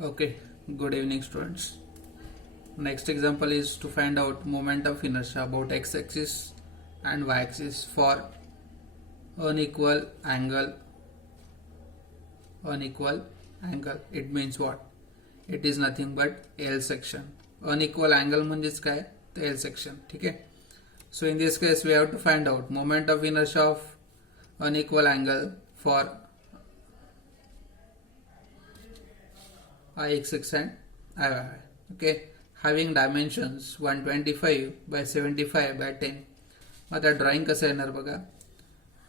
Okay, good evening students. Next example is to find out moment of inertia about x-axis and y-axis for unequal angle. Unequal angle, it means what? It is nothing but L section. Unequal angle म्हणजेच काय? The L section. ठीक आहे. So in this case we have to find out moment of inertia of unequal angle for Ix and Iy. Okay, having dimensions 125 by 75 by 10. आता drawing कसं येणार बघा.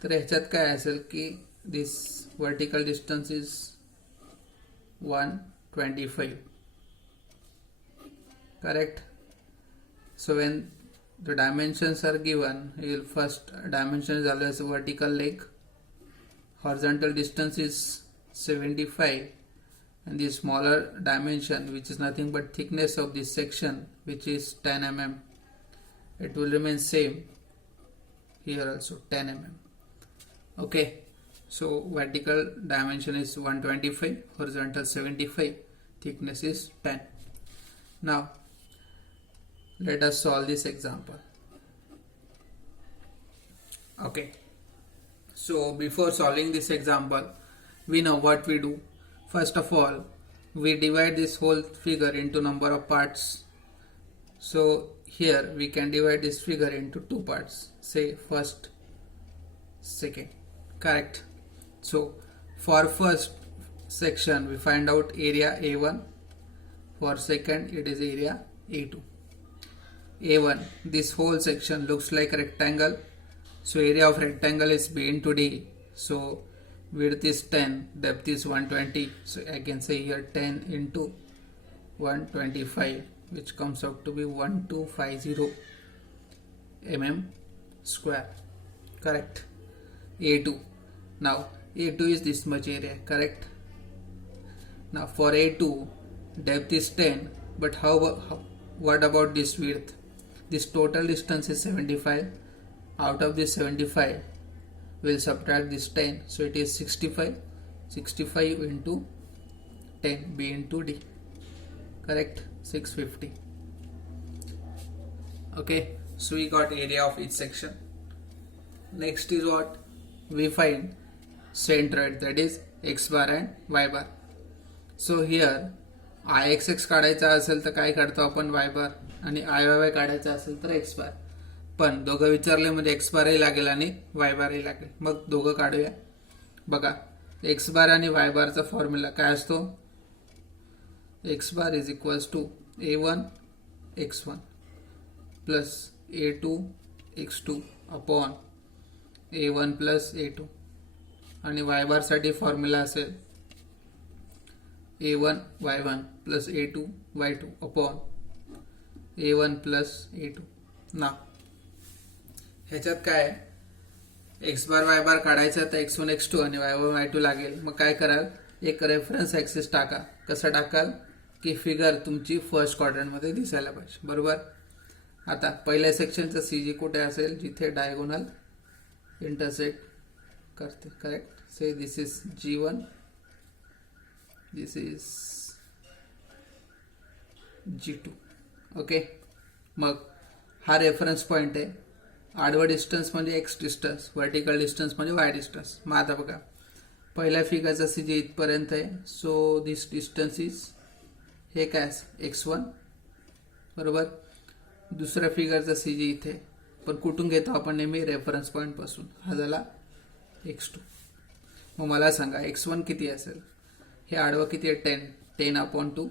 तर ह्याच्यात काय असेल की this vertical distance is 125. Correct. So when the dimensions are given, you will first dimension is always vertical leg, horizontal distance is 75, and the smaller dimension, which is nothing but thickness of this section, which is 10 mm, it will remain same here also, 10 mm. Okay, so vertical dimension is 125, horizontal 75, thickness is 10. Now let us solve this example. Okay, so before solving this example, we know what we do. First of all, we divide this whole figure into number of parts. So here we can divide this figure into two parts, say first, second. Correct. So for first section we find out area A1, for second it is area A2. A1, this whole section looks like a rectangle, so area of rectangle is B into D. So width is 10, depth is 120, so I can say here 10 into 125, which comes out to be 1250 mm square. Correct. A2, now A2 is this much area. Correct. Now for A2 depth is 10, but what about this width? This total distance is 75. Out of this 75 we'll subtract this 10, so it is 65. 65 into 10, B into D. Correct. 650. Okay, so we got area of each section. Next is what? We find centroid, that is x bar and y bar. So here Ixx काढायचा असेल तर काय काढतो आपण? y bar, आणि Iyy काढायचा असेल तर x bar. पण दोघं विचारले म्हणजे एक्स बारही लागेल आणि वाय बारही लागेल. मग दोघं काढूया. बघा, एक्स बार आणि वाय बारचा फॉर्म्युला काय असतो? X bar is equals to A1 x1 plus A2 x2 upon A1 plus A2, आणि वाय बार साठी फॉर्म्युला असेल A1 y1 plus A2 y2 upon A1 plus A2. ना ह्याच्यात काय, एक्स बार वाय बार काढायचा तर x1 x2 आणि y1 y2 लागेल. मग काय कराल? एक रेफरन्स ऍक्सिस टाका. कसं टाकाल की फिगर तुमची फर्स्ट क्वाड्रंट मध्ये दिसायला पाहिजे. बरोबर. आता पहिल्या सेक्शनचा CG कुठे असेल? जिथे डायगोनल इंटरसेक्ट करते. Correct. Say this is G1, this is G2. Okay, मग हा रेफरन्स पॉइंट आहे. आडवं डिस्टन्स म्हणजे एक्स डिस्टन्स, वर्टिकल डिस्टन्स म्हणजे वाय डिस्टन्स. मग आता बघा, पहिल्या फिगरचा CG इथपर्यंत आहे, सो दिस डिस्टन्स इज, हे काय x1. बरोबर. दुसऱ्या फिगरचा CG इथे, पण कुठून घेतो आपण? नेहमी रेफरन्स पॉइंट पासून. हा झाला x2. मग मला सांगा x1 किती असेल? हे आडवं किती आहे? 10 अपॉन 2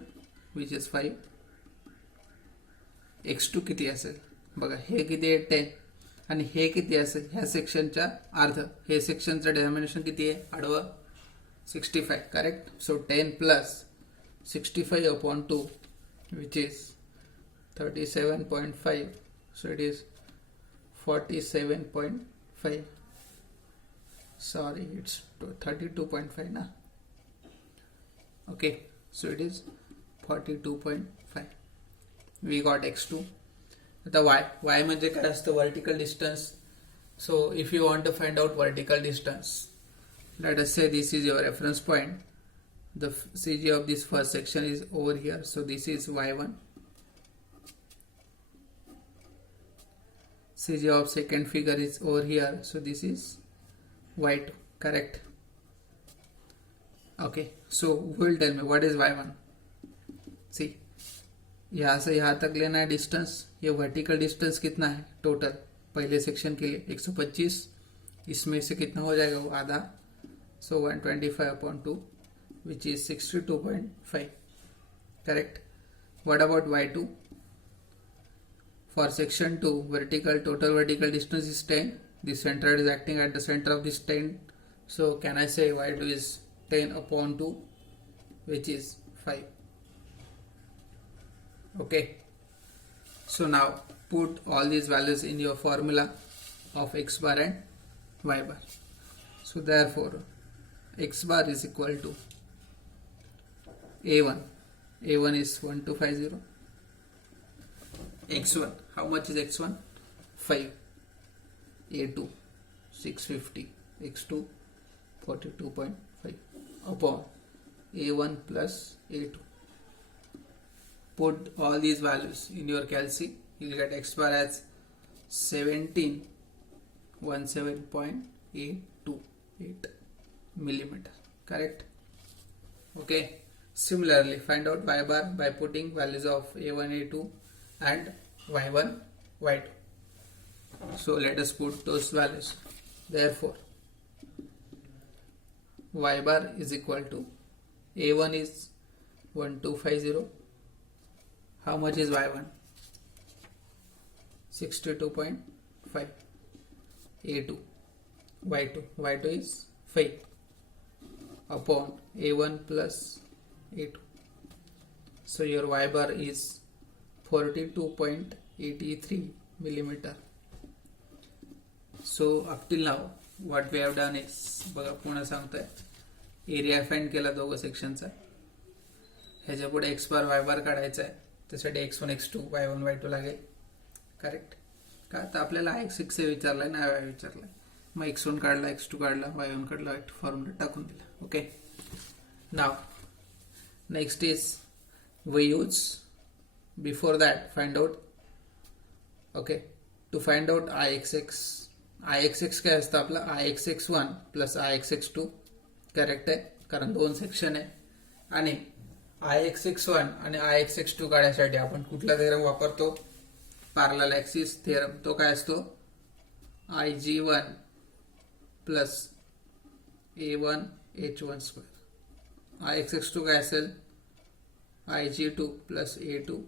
विच इज 5. x2 किती असेल? बघा, हे किती आहे? 10. आणि हे किती असेल? ह्या सेक्शनच्या अर्ध. हे सेक्शनचं डायमेन्शन किती आहे? आडवं 65. Correct. So 10 plus 65 upon 2 which is 37.5. So it is 47.5. Sorry, it's 32.5 ना. Okay, so it is 42.5. We got x2. आता y म्हणजे काय असतं? Vertical distance. So if you want to find out vertical distance, let us say this is your reference point The CG of this first section is over here, so this is y1. CG of second figure is over here, so this is y2. Correct? Okay, so who will tell me what is y1? See, यहाँ से यहाँ तक लेना है distance. ये vertical distance कितना है total पहले section के लिए 125. इसमें से कितना हो जाएगा वो आधा, so 125/2 which is 62.5. Correct? What about y2? For section 2, total vertical distance is 10. The centroid is acting at the center of this 10. So can I say y2 is 10/2, which is 5. Okay. So now put all these values in your formula of x bar and y bar. So therefore x bar is equal to a1. A1 is 1250. X1, how much is x1? 5. A2 650. X2 42.5 upon A1 plus A2. Put all these values in your calci. You will get x bar as 1717.828 millimeter. Correct? Okay. Similarly, find out y bar by putting values of a1, a2 and y1, y2. So let us put those values. Therefore, y bar is equal to a1 is 1250. How much is y1? 62.5. A2, y2 is 5 upon a1 plus a2. So your y bar is 42.83 millimeter. So up till now what we have done is, बघा पुन्हा सांगतोय, area find केला दोघं सेक्शनचा. ह्याच्या पुढे x बार Y बार काढायचा आहे. त्यासाठी x1 x2 y1 y2 लागेल. करेक्ट? का तर आपल्याला x6 विचारलाय ना y विचारलाय, मग x1 काढला, x2 काढला, y1 काढला, फॉर्म्युला टाकून दिला. Okay. Now next is we use, before that find out, okay, to find out ixx काय असतं आपला ixx1 प्लस ixx2. करेक्ट आहे, कारण दोन सेक्शन आहे. आणि ixx1 आणि ixx2 काढण्यासाठी आपण कुठला थेरम वापरतो? Parallel axis theorem. तो काय असतो? ig1 plus a1 h1 square. ixx2 काय असेल? ig2 plus a2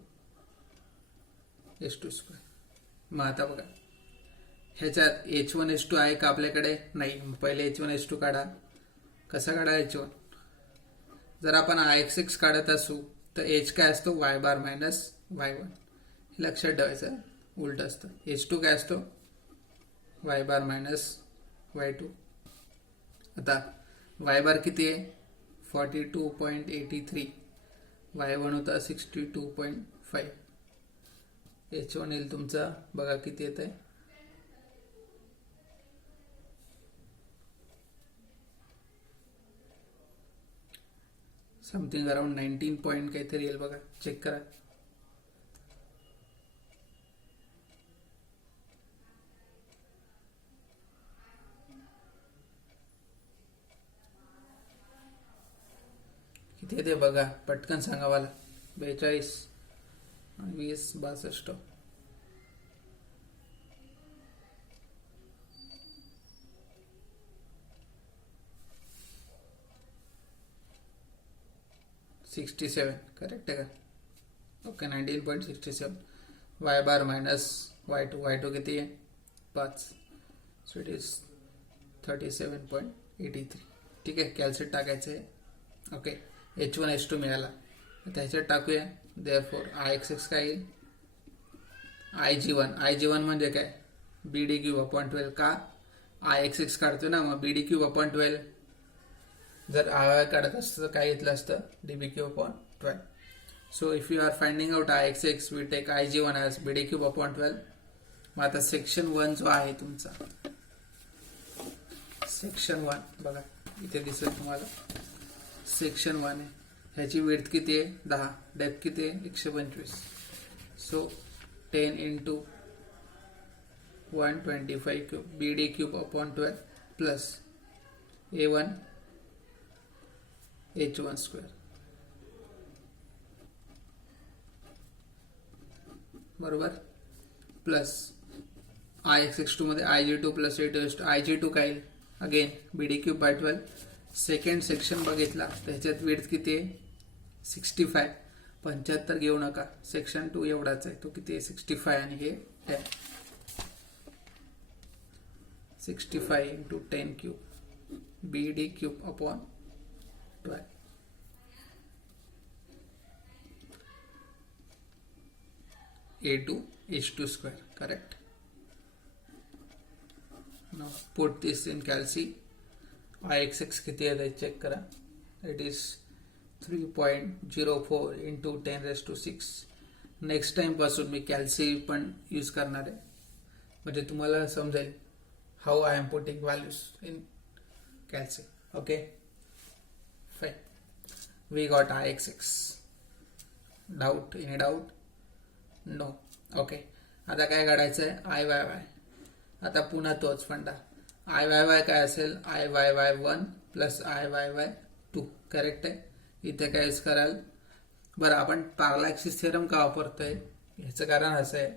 h2 square. मग आता बघा, ह्याच्यात h1 h2 आहे का आपल्याकडे? नाही. पहिले h1 h2 काढा. कसा काढा h1? जर आपण ix काढत असू तर h काय असतो? y बार मायनस y1. हे लक्षात ठेवायचं, उलट असतं. h2 काय असतो? y बार मायनस y2. आता y बार किती आहे? 42.83. y1 होता 62.5. h1 येईल तुमचा, बघा किती येत आहे, समथिंग अराउंड 19 पॉइंट काहीतरी येईल. बघा, चेक करा. किती येते बघा, पटकन सांगा मला. 42, 20, 62. $67. करेक्ट आहे का? ओके. 19.67. वाय बार मायनस y2 किती आहे? 5. So it is 37.83. ठीक आहे. कॅल्शियम टाकायचं आहे. ओके. h1 h2 मिळाला, आता ह्याच्यात टाकूया. देअरफॉर ixx काय येईल? ig1 म्हणजे काय? bd³/12. का? ixx काढतोय ना, मग bd³/12. जर आय काढत असतं तर काय घेतलं असतं? db³/12. So if you are finding out ixx, we take ig1 as bd³/12. मग आता सेक्शन 1 जो आहे तुमचा, सेक्शन 1 बघा इथे दिसेल तुम्हाला. सेक्शन 1 आहे, ह्याची विड्थ किती आहे 10, डेप्थ किती आहे 125. So 10 into 125 cube BD cube upon 12 plus A1 H1 square, बरोबर, प्लस Ix मध्ये IG2 प्लस A2 IG2 काय again BD cube by 12. Second section बघितला त्याच्यात विड्थ किती आहे 65, 75 घेऊ नका, सेक्शन 2 एवढाच आहे, तो किती आहे 65 आणि हे 10. 65 into 10 cube BD cube upon 12. A2 H2 square, correct. Now put this in calci. Ixx किती आहे चेक करा. It is 3.04 into 10 raised to 6. Next time पासून मी कॅल्सी पण यूज करणार आहे, म्हणजे तुम्हाला समजेल how I am putting values in calci. Okay fine. We got Ixx. Doubt, any doubt? No. Okay, आता काय काढायचं आहे IYY. आता पुन्हा तोच फंडा. IYY काय असेल IYY1 प्लस IYY2, करेक्ट आहे. इथे काय यूज कराल? बरं, आपण पॅरालॅक्सिस थिअरम का वापरतोय ह्याचं कारण असं आहे,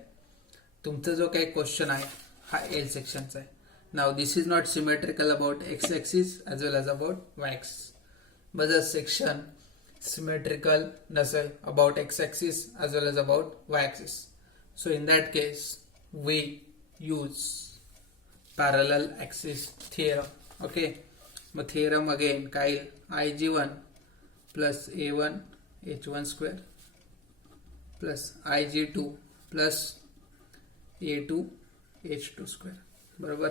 तुमचा जो काही क्वेश्चन आहे हा एल सेक्शनचा आहे. Now this is not symmetrical about X axis as well as about Y axis. but the section symmetrical nacelle about x-axis as well as about y-axis. So in that case we use parallel axis theorem. Okay, but theorem again Kyle Ig1 plus A1 H1 square plus Ig2 plus A2 H2 square. बरोबर.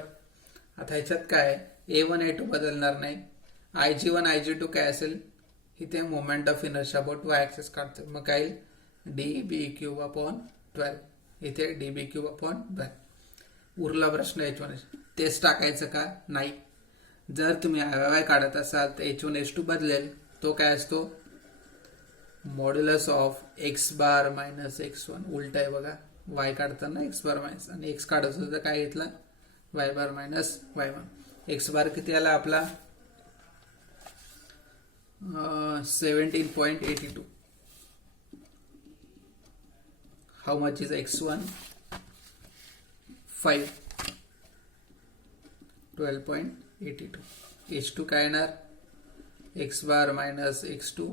आता ह्याच्यात काय A1 A2 बदलणार नाही. Ig1 Ig2 काय असेल इथे moment of inertia about Y axis काढतो, मग काय DB क्यूब अपॉन 12, इथे DB क्यूब अपॉन 12. उरला प्रश्न H1 तेच टाकायचं का? नाही. जर तुम्ही IYY काढत असाल तर H1 H2 बदलेल. तो काय असतो modulus of x bar minus x1. उलट आहे बघा, y काढताना x बार मायनस आणि x काढत होतं काय घेतला y बार मायनस y1. x बार किती आला आपला 17.82. How much is x1? 5. 12.82. h2 काय येणार x बार मायनस x2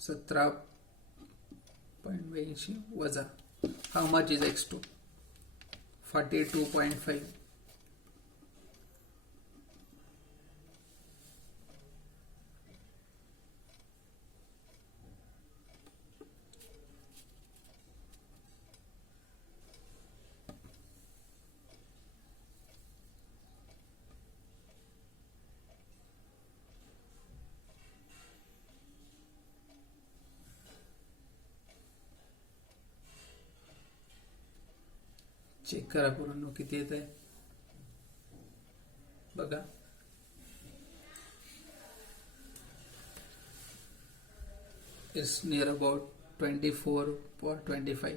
17.82 वजा. How much is x2? 42.5. Check करा पूर्ण किती येत आहे बघा. It's near about 24.25.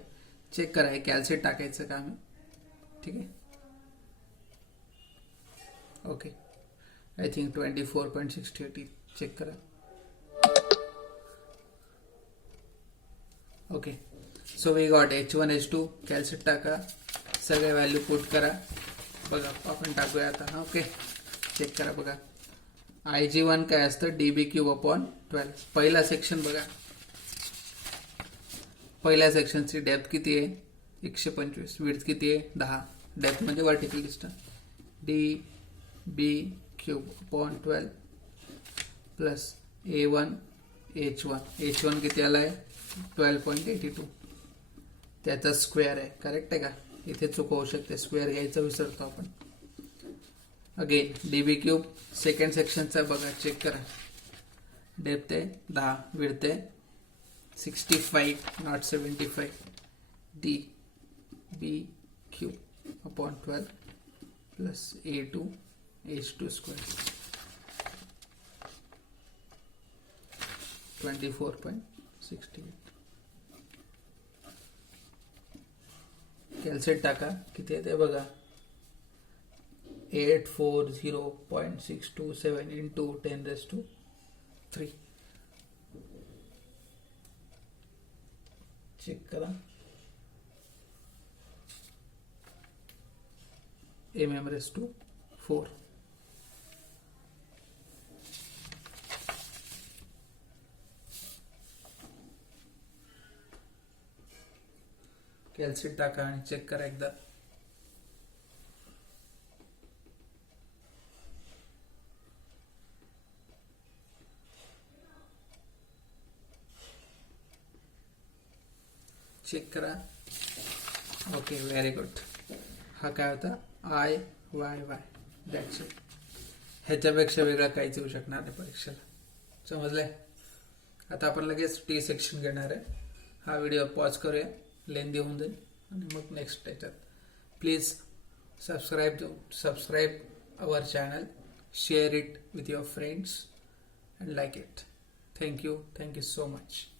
चेक करा, हे कॅल्शियम टाकायचं का आम्ही? ठीक आहे. Okay, I think 24.68. चेक करा. Okay, so we got H1 H2. Calcium टाका, सगळे व्हॅल्यू पुट करा. बघा आपण टाकूया आता. ओके, चेक करा बघा. Ig1 काय असतं DB क्यूब अपॉन 12. पहिला सेक्शन बघा, पहिल्या सेक्शनची डेप्थ किती आहे 125, विड्थ किती आहे 10. डेप्थ म्हणजे vertical distance DB cube upon 12 plus A1 H1 किती आला आहे 12.82. त्याचा स्क्वेअर आहे, करेक्ट आहे का? इथे चूक होऊ शकते, स्क्वेअर घ्यायचं विसरतो आपण. अगेन DB क्यूब सेकंड सेक्शनचा बघा, चेक करा. डेप्थ आहे 10, विड्थ आहे 65 not 75. DB cube upon 12 plus A2 H2 square. 24.68. Calculate टाका किती आहे ते बघा. 840.627 into 10⁻3. चेक करा. mm⁻4. कॅल्क्युलेट टाका आणि चेक करा एकदा. चेक करा. Okay, very good. हा काय होता? IYY. That's it. ह्याच्यापेक्षा वेगळा काहीच येऊ शकणार नाही परीक्षेला. समजलंय? आता आपण लगेच टी सेक्शन घेणार आहे. हा व्हिडिओ पॉज करूया, लेंदी होऊन जाईल आणि मग नेक्स्ट याच्यात. Please subscribe our channel, share it with your friends and like it. Thank you so much.